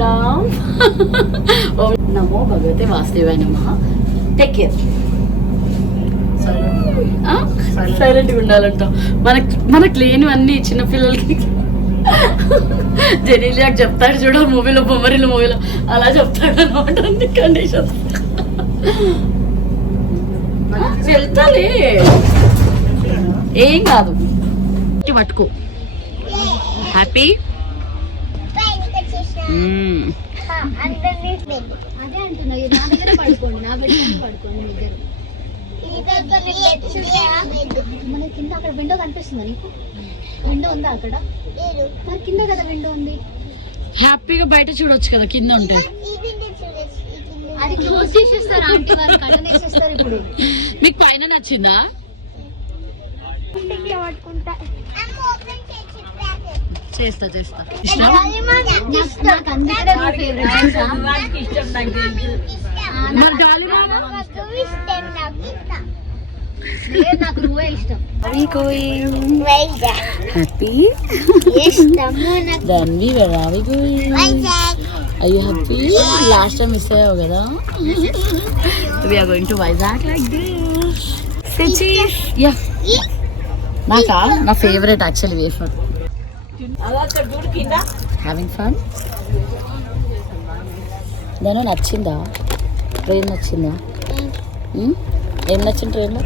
సాయిరామ్. ఓం నమో భగవతే వాసుదేవాయ నమః. Take care. సైలెంట్గా ఉండాలంట. మనకు లేనివన్నీ చిన్నపిల్లలకి జెనీలియాకి చెప్తాడు చూడ మూవీలో, బొమ్మరిల మూవీలో అలా చెప్తాడు అనమాట. అన్ని కండిషన్స్ వెళ్తాలే, ఏం కాదు. పట్టుకో. హ్యాపీ. అదే అంటున్నా, నా దగ్గర పడుకోండి, నా బెడ్ పడుకోండి మీ దగ్గర. మన కింద అక్కడ విండో కనిపిస్తుందా నీకు? విండో ఉందా అక్కడ? మరి కింద కదా విండో ఉంది. హ్యాపీగా బయట చూడొచ్చు కదా కింద ఉంటే. అది క్లోజ్ చేసేస్తారు ఆంటీ వారు, కట్టన్ వేసేస్తారు. ఇప్పుడు మీకు పైన నచ్చిందా? చేస్తా నాకు అందుకే ఫేవరెట్. నాకు నువ్వే ఇష్టం. హ్యాపీ. దాన్ని అయ్యో హ్యాపీ. లాస్ట్ టైం మిస్ అయ్యావు కదా. We are going to Vizag like this. Yeah, నాకా నా favourite actually wafer. Having fun. దాని నచ్చిందా? ట్రైన్ నచ్చిందా? ఏం నచ్చింది ట్రైన్లో?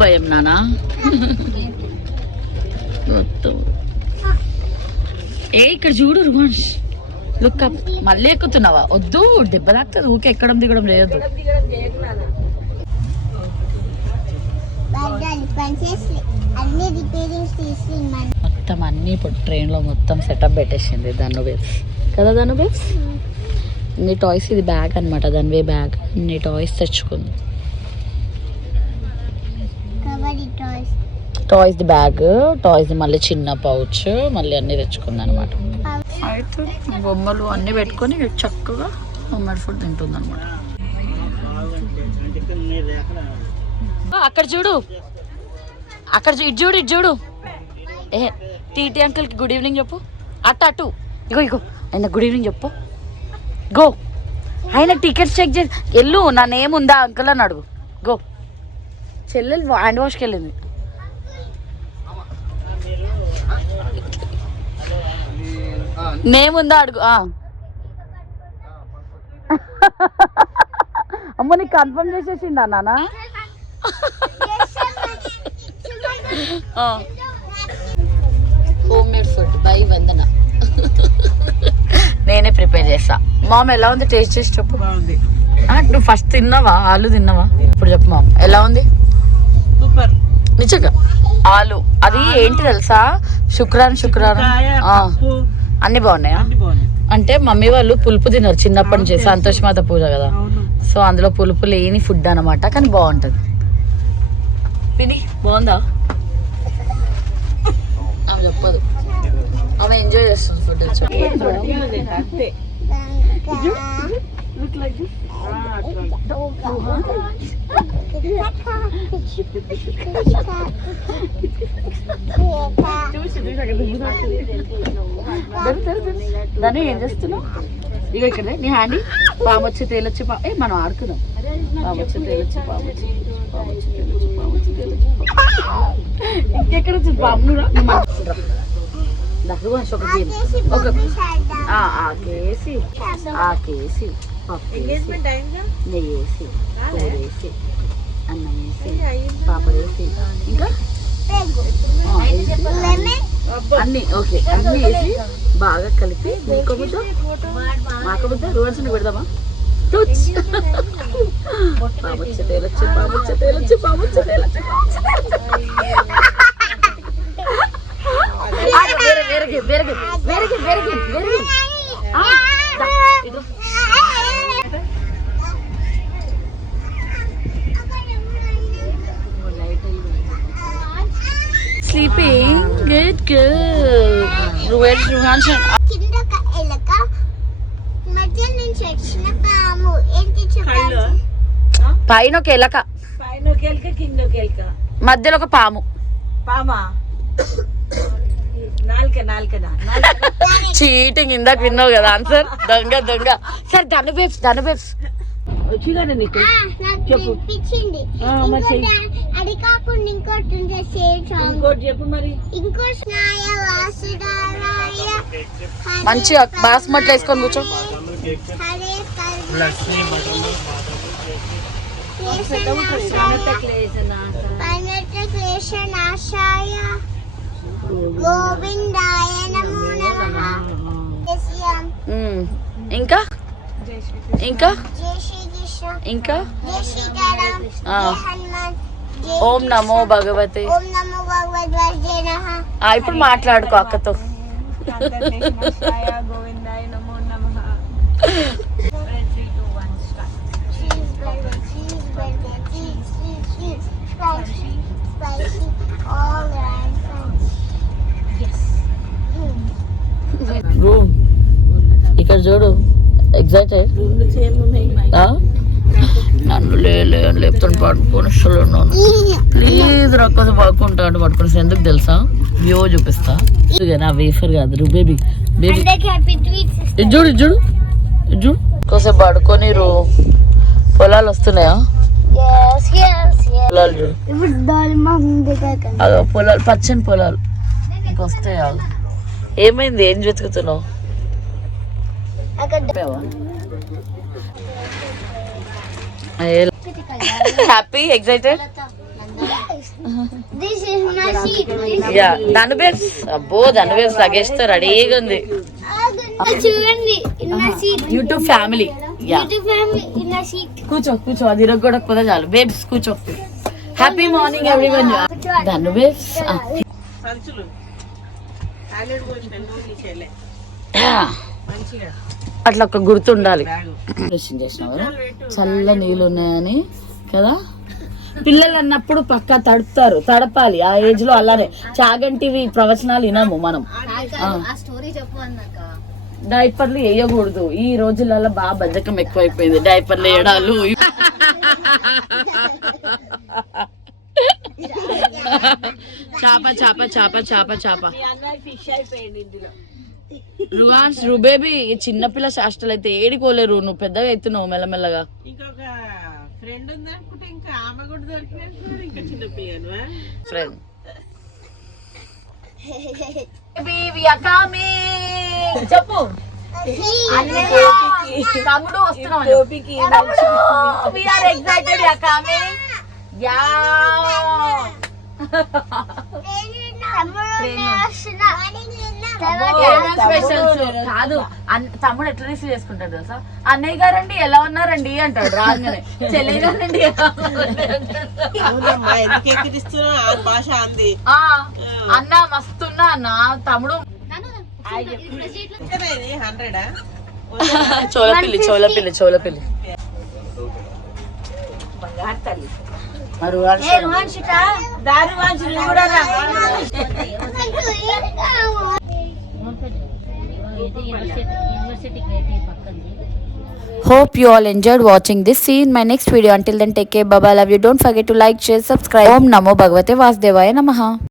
భయం నానా. ఏ ఇక్కడ చూడు రుమాన్స్, లుక్ అప్. మళ్ళీ ఎక్కుతున్నావా? వద్దు, దెబ్బ తాకుతుంది. ఊకే ఎక్కడం దిగడం లేదు. మొత్తం అన్ని ఇప్పుడు ట్రైన్లో మొత్తం సెటప్ పెట్టేసింది ధను బేబ్స్ కదా. ధను బేబ్స్ ఇన్ని టాయ్స్. ఇది బ్యాగ్ అనమాట, ధన్వే బ్యాగ్. ఇన్ని టాయ్స్ తెచ్చుకుంది. టాయ్స్ ది బ్యాగ్, టాయ్స్ మళ్ళీ చిన్న పౌచ్, మళ్ళీ అన్నీ తెచ్చుకుంది అనమాట. అయితే బొమ్మలు అన్నీ పెట్టుకొని చక్కగా హోమ్మేడ్ ఫుడ్ తింటుంది అనమాట. అక్కడ చూడు, అక్కడ ఇటు చూడు. టీటీ అంకుల్కి గుడ్ ఈవినింగ్ చెప్పు. అటు ఇగో ఆయన గుడ్ ఈవినింగ్ చెప్పు. గో. ఆయన టికెట్స్ చెక్ చేసి వెళ్ళు. నా నేమ్ ఉందా అంకుల్ అని అడుగు. గో. చెల్లెలు హ్యాండ్ వాష్కి వెళ్ళింది. నేమ్ ఉందా అడుగు. అమ్మ నీకు కన్ఫర్మ్ చేసేసిందా నాన్న? హోమ్ మేడ్ ఫుడ్ బై వందన. నేనే ప్రిపేర్ చేస్తా. మామ్ ఎలా ఉంది? టేస్ట్ చేసి చెప్పు. బాగుంది. నువ్వు ఫస్ట్ తిన్నావా? ఆలు తిన్నావా? ఇప్పుడు చెప్పు మామ్ ఎలా ఉంది? సూపర్. నిజంగా ఆలు అది ఏంటి తెలుసా? శుక్రవారం అన్ని బాగున్నాయా? అంటే మమ్మీ వాళ్ళు పులుపు తిన్నారు చిన్నప్పటి నుంచి, సంతోషమాత పూజ కదా. సో అందులో పులుపు లేని ఫుడ్ అనమాట, కానీ బాగుంటుంది. విని బాగుందా? ఆమె చెప్పదు, ఆమె ఎంజాయ్ చేస్తుంది ఫుడ్. దాన్ని ఏం చేస్తున్నావు? ఇక ఇక్కడ నీ హ్యాండీ పాము వచ్చి తేలొచ్చి మనం ఆడుకుందాం. పాము వచ్చి తేలొచ్చి ఇంకెక్కడ వచ్చింది పాము? ఒక గేమ్, ఒక ఆకేసి నెయ్యేసి కూరేసి అన్నం వేసి పాపడ్ వేసి ఇంకా అన్ని ఓకే అన్ని వేసి బాగా కలిపి మాకు ముద్ద రోజున పెడదామా? Sleeping, good girl. Where's Ruhanshan? పైన ఒక ఎలక, కింద ఒక ఎలక. మధ్యలో ఒక పాము. పామా చీటింగ్ ఇందాక విన్నావు కదా ఆన్సర్. దొంగ దొంగ. సరే ధనుబేబ్స్ వచ్చిగానే నీకు చెప్పు. అది కాకుండా ఇంకోటి ఇంకోటి చెప్పు మరి. మంచిగా బాస్మట్లు వేసుకొని కూర్చో. ఇంకా ఇంకా ఇంకా ఓం నమో భగవతే. ఇప్పుడు మాట్లాడుకో అక్కతో. గోవిందాయ నమో నమః. ఇక్కడ చూడు ఎగ్జైటెడ్. నన్ను లేపుతాను పడుకొని ప్లీజ్ రొక్కది పడుకుంటాడు. పడుకొని ఎందుకు తెలుసా? వ్యూ చూపిస్తా. నా వేఫర్ కాదు బేబీ బేబీ. ఇది చూడు ఇది చూడు ఇది చూడు. కొంచెం పడుకొని పొలాలు వస్తున్నాయా? పొలాలు చూడు. అదో పొలాలు, పచ్చని పొలాలు ఇంకొస్తాయా? ఏమైంది? ఏం వెతుకుతున్నావు? Happy excited? యా ధనుబేబ్స్. అబ్బో ధనుబేబ్స్ లగేజ్ తో రెడీగా ఉంది. చూడండి యూట్యూబ్ ఫ్యామిలీ. యా కూర్చో. అది ఇరగొడకపోతే చాలు. బేబ్స్ కూర్చో. Happy morning everyone. ధనుబేబ్స్ అట్లా ఒక గుర్తు ఉండాలి. చేసినావు చల్ల నీళ్ళు ఉన్నాయని కదా. పిల్లలు అన్నప్పుడు పక్కా తడపాలి. ఆ ఏజ్ లో అలానే చాగంటివి ప్రవచనాలు వినము మనం. డైపర్లు వేయకూడదు. ఈ రోజులలో బాగా బద్ధకం ఎక్కువైపోయింది. డైపర్లు వేయడాలు. చాప రువాన్స్ రుబేబీ. చిన్నపిల్ల శాస్త్రాలు అయితే ఏడిపోలేరు. నువ్వు పెద్దగా అవుతున్నావు మెల్లమెల్లగా. ఫ్రెండ్ చెప్పు. తమ్ముడు వస్తున్నావు. కాదు తమ్ముడు ఎట్లా రిసీవ్ చేసుకుంటాడు తెలుసా? అన్నయ్య గారండి ఎలా ఉన్నారండి అంటాడు రాగానే. చెల్లె గారండి అన్న మస్తున్నా అన్న. తమ్ముడు చోలపిల్లి Hope you all enjoyed watching this. See you in my next video. Until then, take care. Bye bye. Love you. Don't forget to like, share, subscribe. Om Namo Bhagavate Vasudevaya Namaha.